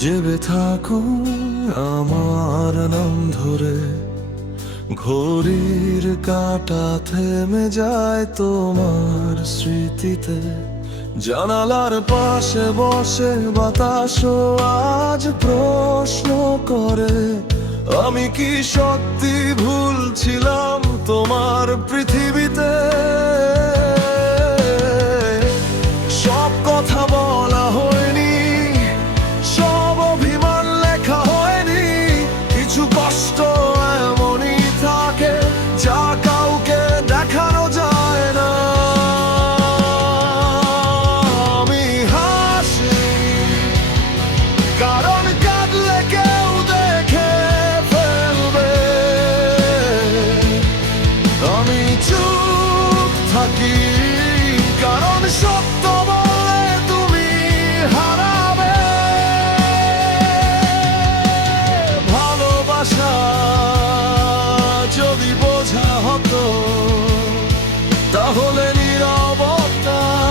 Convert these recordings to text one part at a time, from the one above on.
ভেবে থাকো আমার নাম ধরে। ঘড়ির কাটা থেমে যায় তোমার স্মৃতিতে। জানালার পাশে বসে বাতাস আজ প্রশ্ন করে। আমি কি সত্যি ভুল ছিলাম তোমার পৃথিবীতে? থাকি, কারণ সত্য বলে তুমি হারাবে। ভালোবাসা যদি বোঝা হতো, তাহলে নীরবতাই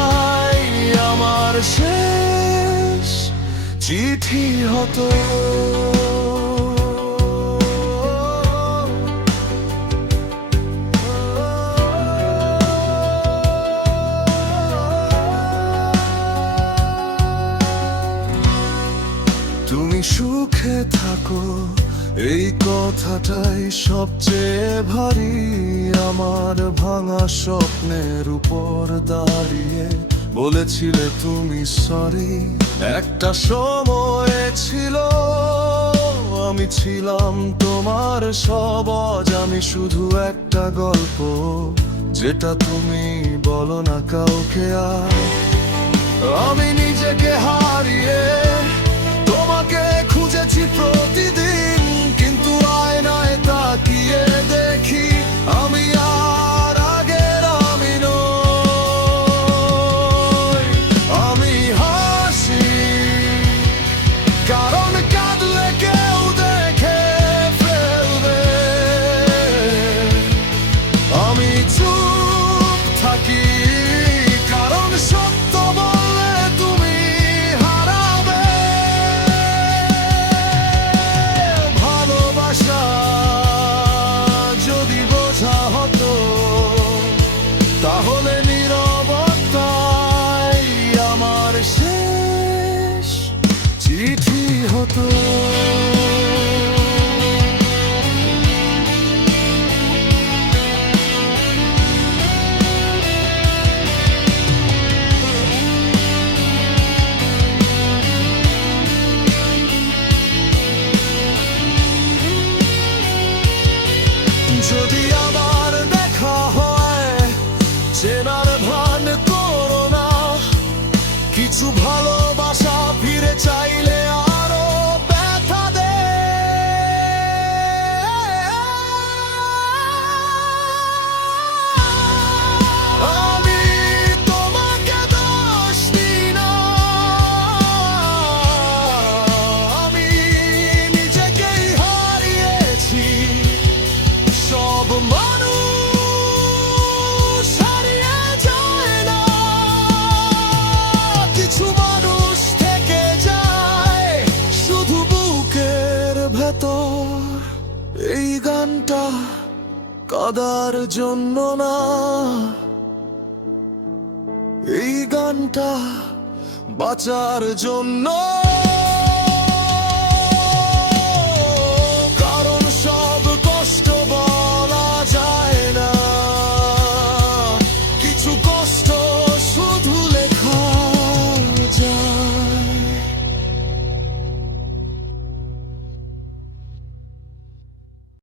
আমার শেষ চিঠি হতো। সুখে থাকো, এই কথাটাই সবচেয়ে ভারী। আমার ভাঙা স্বপ্নের উপর দাঁড়িয়ে বলেছিলে তুমি সরি একটা সময় ছিল, আমি ছিলাম তোমার সবজ আমি শুধু একটা গল্প, যেটা তুমি বলো না কাউকে আর। আমি নিজেকে হারিয়ে ci through. মানুষ থেকে যায় শুধু বুকের ভেতর। এই গানটা কাদার জন্য না। এই গানটা বাঁচার জন্য